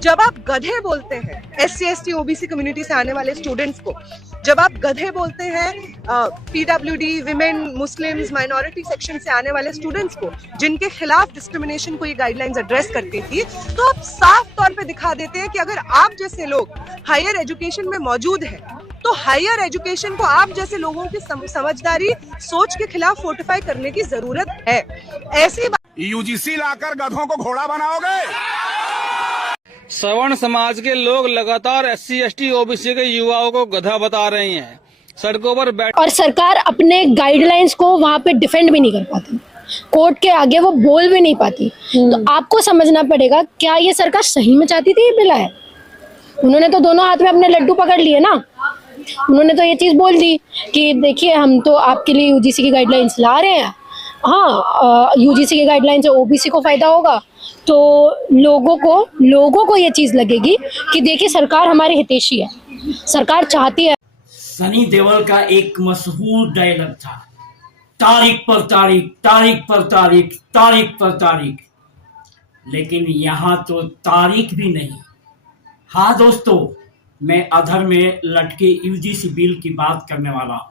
जब आप गधे बोलते हैं SC ST OBC कम्युनिटी से आने वाले स्टूडेंट्स को, जब आप गधे बोलते हैं PWD women Muslims minority section से आने वाले स्टूडेंट्स को, जिनके खिलाफ डिस्क्रिमिनेशन को ये गाइडलाइंस एड्रेस करती थी, तो आप साफ तौर पे दिखा देते हैं कि अगर आप जैसे लोग हायर एजुकेशन में मौजूद हैं तो हायर एजुकेशन को आप जैसे लोगों की समझदारी सोच के खिलाफ फोर्टिफाई करने की जरूरत है। ऐसी UGC लाकर गधों को घोड़ा बनाओगे? सवर्ण समाज के लोग लगातार SC ST OBC के युवाओं को गधा बता रहे हैं, सड़कों पर बैठ, और सरकार अपने गाइडलाइंस को वहाँ पे डिफेंड भी नहीं कर पाती, कोर्ट के आगे वो बोल भी नहीं पाती। तो आपको समझना पड़ेगा, क्या ये सरकार सही में चाहती थी ये बिल आए? उन्होंने तो दोनों हाथ में अपने लड्डू पकड़ लिए ना। उन्होंने तो ये चीज बोल दी कि देखिए हम तो आपके लिए UGC की गाइडलाइंस ला रहे हैं, हाँ UGC की गाइडलाइन से OBC को फायदा होगा, तो लोगों को ये चीज लगेगी कि देखिए सरकार हमारी हितैषी है, सरकार चाहती है। सनी देओल का एक मशहूर डायलॉग था, तारीख पर तारीख, तारीख पर तारीख, तारीख पर तारीख, लेकिन यहाँ तो तारीख भी नहीं। हाँ दोस्तों, मैं अधर में लटके UGC बिल की बात करने वाला हूँ।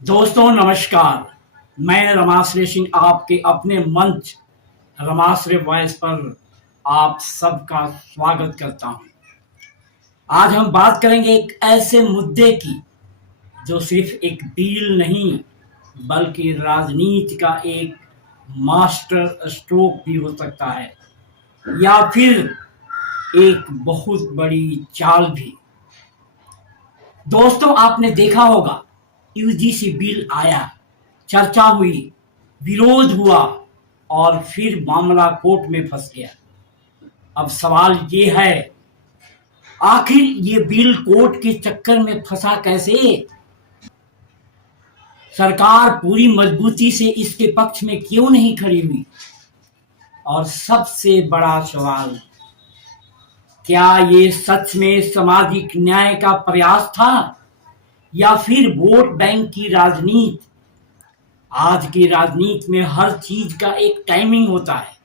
दोस्तों नमस्कार, मैं रमाश्रय सिंह आपके अपने मंच रमाश्रय वॉइस पर आप सबका स्वागत करता हूँ। आज हम बात करेंगे एक ऐसे मुद्दे की जो सिर्फ एक बिल नहीं बल्कि राजनीति का एक मास्टर स्ट्रोक भी हो सकता है, या फिर एक बहुत बड़ी चाल भी। दोस्तों आपने देखा होगा, UGC बिल आया, चर्चा हुई, विरोध हुआ और फिर मामला कोर्ट में फंस गया। अब सवाल ये है, आखिर ये बिल कोर्ट के चक्कर में फंसा कैसे? सरकार पूरी मजबूती से इसके पक्ष में क्यों नहीं खड़ी हुई? और सबसे बड़ा सवाल, क्या ये सच में सामाजिक न्याय का प्रयास था या फिर वोट बैंक की राजनीति? आज की राजनीति में हर चीज का एक टाइमिंग होता है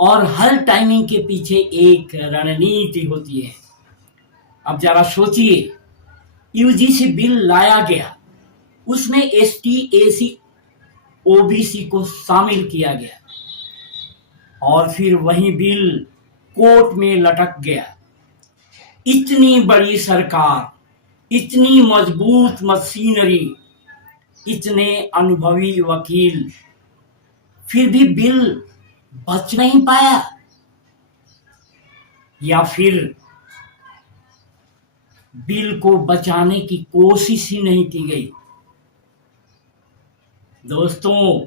और हर टाइमिंग के पीछे एक रणनीति होती है। अब जरा सोचिए, UGC बिल लाया गया, उसमें ST SC OBC को शामिल किया गया और फिर वही बिल कोर्ट में लटक गया। इतनी बड़ी सरकार, इतनी मजबूत मशीनरी, इतने अनुभवी वकील, फिर भी बिल बच नहीं पाया, या फिर बिल को बचाने की कोशिश ही नहीं की गई। दोस्तों,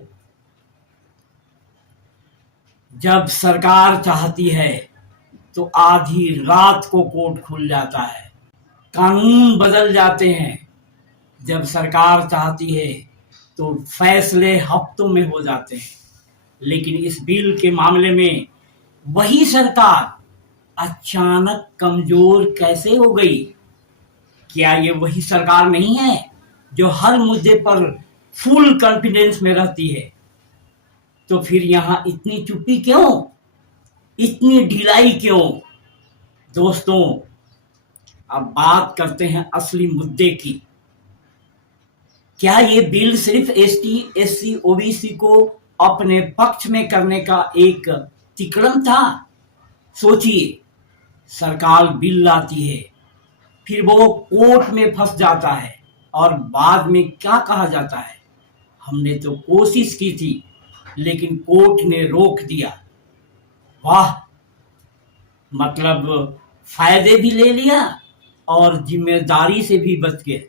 जब सरकार चाहती है तो आधी रात को कोर्ट खुल जाता है, कानून बदल जाते हैं। जब सरकार चाहती है तो फैसले हफ्तों में हो जाते हैं। लेकिन इस बिल के मामले में वही सरकार अचानक कमजोर कैसे हो गई? क्या ये वही सरकार नहीं है जो हर मुद्दे पर फुल कॉन्फिडेंस में रहती है? तो फिर यहाँ इतनी चुप्पी क्यों, इतनी ढिलाई क्यों? दोस्तों, अब बात करते हैं असली मुद्दे की। क्या ये बिल सिर्फ ST SC OBC को अपने पक्ष में करने का एक तिकड़म था? सोचिए, सरकार बिल लाती है, फिर वो कोर्ट में फंस जाता है और बाद में क्या कहा जाता है, हमने तो कोशिश की थी लेकिन कोर्ट ने रोक दिया। वाह, मतलब फायदे भी ले लिया और जिम्मेदारी से भी बच गए।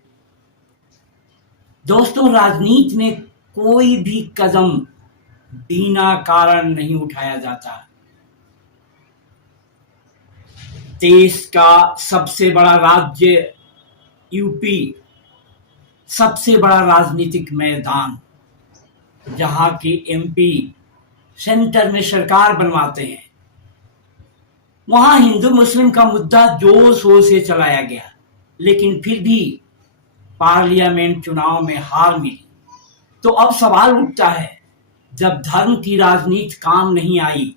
दोस्तों, राजनीति में कोई भी कदम बिना कारण नहीं उठाया जाता। देश का सबसे बड़ा राज्य UP, सबसे बड़ा राजनीतिक मैदान, जहां की MP सेंटर में सरकार बनवाते हैं, वहां हिंदू मुस्लिम का मुद्दा जोर शोर से चलाया गया, लेकिन फिर भी पार्लियामेंट चुनाव में हार मिली। तो अब सवाल उठता है, जब धर्म की राजनीति काम नहीं आई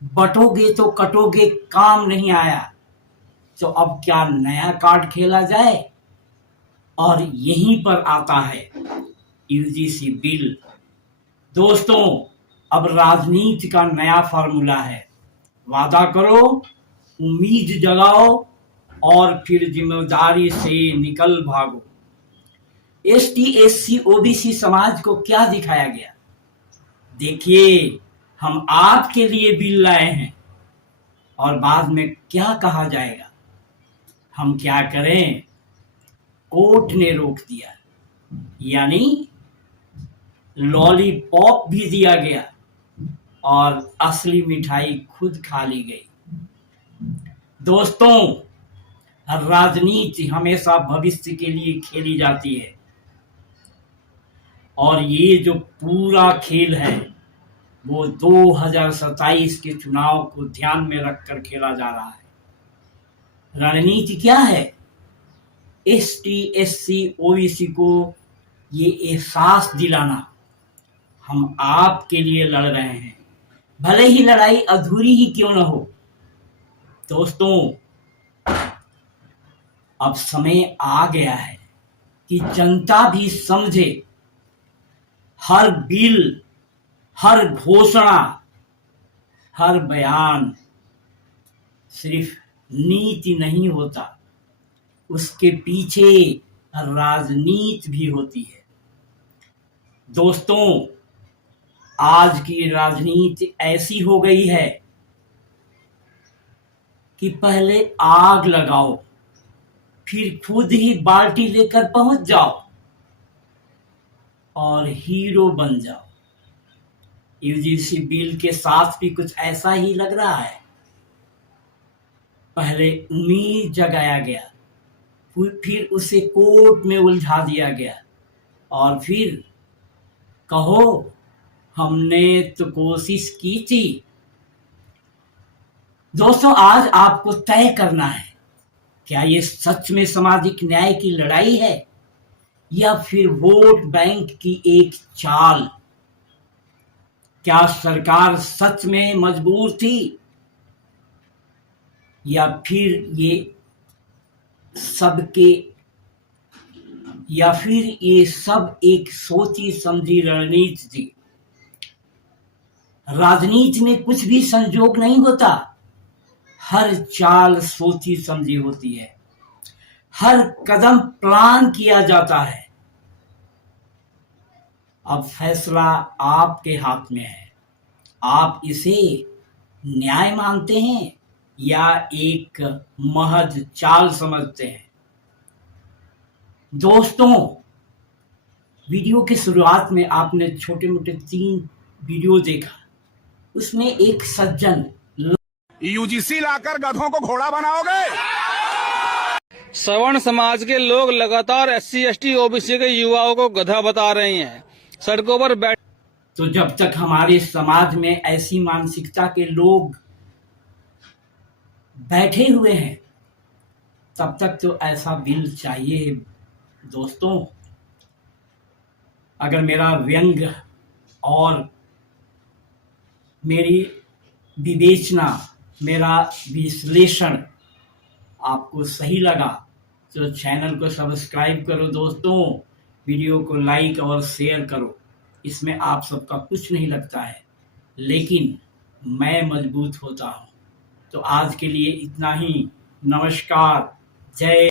बटोगे तो कटोगे काम नहीं आया, तो अब क्या नया कार्ड खेला जाए। और यहीं पर आता है यूजीसी बिल। दोस्तों, अब राजनीति का नया फॉर्मूला है, वादा करो, उम्मीद जगाओ और फिर जिम्मेदारी से निकल भागो। एसटी, एससी, ओबीसी समाज को क्या दिखाया गया? देखिए, हम आपके लिए बिल लाए हैं और बाद में क्या कहा जाएगा। हम क्या करें? कोर्ट ने रोक दिया, यानी लॉलीपॉप भी दिया गया और असली मिठाई खुद खा ली गई। दोस्तों, राजनीति हमेशा भविष्य के लिए खेली जाती है और ये जो पूरा खेल है वो 2027 के चुनाव को ध्यान में रखकर खेला जा रहा है। रणनीति क्या है? एसटी, एससी, ओबीसी को ये एहसास दिलाना, हम आपके लिए लड़ रहे हैं, भले ही लड़ाई अधूरी ही क्यों न हो। दोस्तों, अब समय आ गया है कि जनता भी समझे, हर बिल, हर घोषणा, हर बयान सिर्फ नीति नहीं होता, उसके पीछे राजनीति भी होती है। दोस्तों, आज की राजनीति ऐसी हो गई है कि पहले आग लगाओ, फिर खुद ही बाल्टी लेकर पहुंच जाओ और हीरो बन जाओ। यूजीसी बिल के साथ भी कुछ ऐसा ही लग रहा है। पहले उम्मीद जगाया गया, फिर उसे कोर्ट में उलझा दिया गया और फिर कहो हमने तो कोशिश की थी। दोस्तों, आज आपको तय करना है, क्या ये सच में सामाजिक न्याय की लड़ाई है या फिर वोट बैंक की एक चाल? क्या सरकार सच में मजबूर थी या फिर ये सब एक सोची समझी रणनीति थी? राजनीति में कुछ भी संजोग नहीं होता, हर चाल सोची समझी होती है, हर कदम प्लान किया जाता है। अब फैसला आपके हाथ में है, आप इसे न्याय मानते हैं या एक महज चाल समझते हैं? दोस्तों, वीडियो की शुरुआत में आपने छोटे मोटे 3 वीडियो देखा, उसमें एक सज्जन यूजीसी लाकर गधों को घोड़ा बनाओगे? सवर्ण समाज के लोग लगातार SC, ST, OBC के युवाओं को गधा बता रहे हैं। सड़कों पर बैठ तो जब तक हमारे समाज में ऐसी मानसिकता के लोग बैठे हुए हैं, तब तक तो ऐसा बिल चाहिए। दोस्तों, अगर मेरा व्यंग्य और मेरी विवेचना, मेरा विश्लेषण आपको सही लगा तो चैनल को सब्सक्राइब करो। दोस्तों, वीडियो को लाइक और शेयर करो। इसमें आप सबका कुछ नहीं लगता है, लेकिन मैं मजबूत होता हूँ। तो आज के लिए इतना ही। नमस्कार, जय